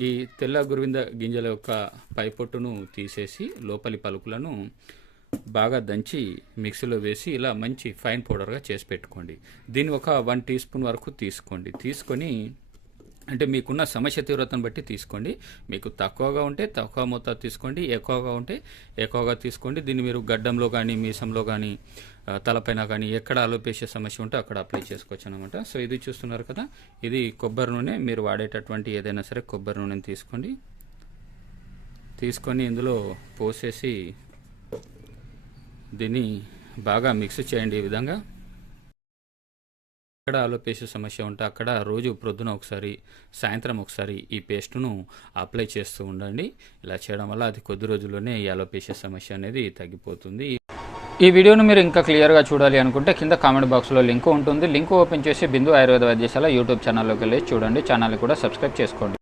ఈ తెల్ల గురువింద గింజల యొక్క పైపొట్టును తీసేసి లోపలి పలుకులను బాగా దంచి మిక్సీలో వేసి ఇలా మంచి ఫైన్ పౌడర్గా చేసి పెట్టుకోండి. దీన్ని ఒక వన్ టీ స్పూన్ వరకు తీసుకోండి. తీసుకొని అంటే మీకున్న సమస్య తీవ్రతను బట్టి తీసుకోండి. మీకు తక్కువగా ఉంటే తక్కువ మొత్తం తీసుకోండి. ఎక్కువగా ఉంటే ఎక్కువగా తీసుకోండి. దీన్ని మీరు గడ్డంలో కానీ మీసంలో కానీ తలపైన కానీ ఎక్కడ అలోపేసే సమస్య ఉంటే అక్కడ అప్లై చేసుకోవచ్చు అనమాట సో ఇది చూస్తున్నారు కదా. ఇది కొబ్బరి నూనె. మీరు వాడేటటువంటి ఏదైనా సరే కొబ్బరి నూనెని తీసుకోండి. తీసుకొని ఇందులో పోసేసి దీన్ని బాగా మిక్స్ చేయండి ఈ విధంగా. ఎక్కడ అలోపేషియా సమస్య ఉంటే అక్కడ రోజు ప్రొద్దున ఒకసారి సాయంత్రం ఒకసారి ఈ పేస్ట్ను అప్లై చేస్తూ ఉండండి. ఇలా చేయడం వల్ల అది కొద్ది రోజుల్లోనే ఈ అలోపేషియా సమస్య అనేది తగ్గిపోతుంది. ఈ వీడియోను మీరు ఇంకా క్లియర్గా చూడాలి అనుకుంటే కింద కామెంట్ బాక్స్లో లింక్ ఉంటుంది. లింక్ ఓపెన్ చేసి బిందు ఆయుర్వేద వైద్యశాల యూట్యూబ్ ఛానల్లోకి వెళ్ళి చూడండి. ఛానల్ కూడా సబ్స్క్రైబ్ చేసుకోండి.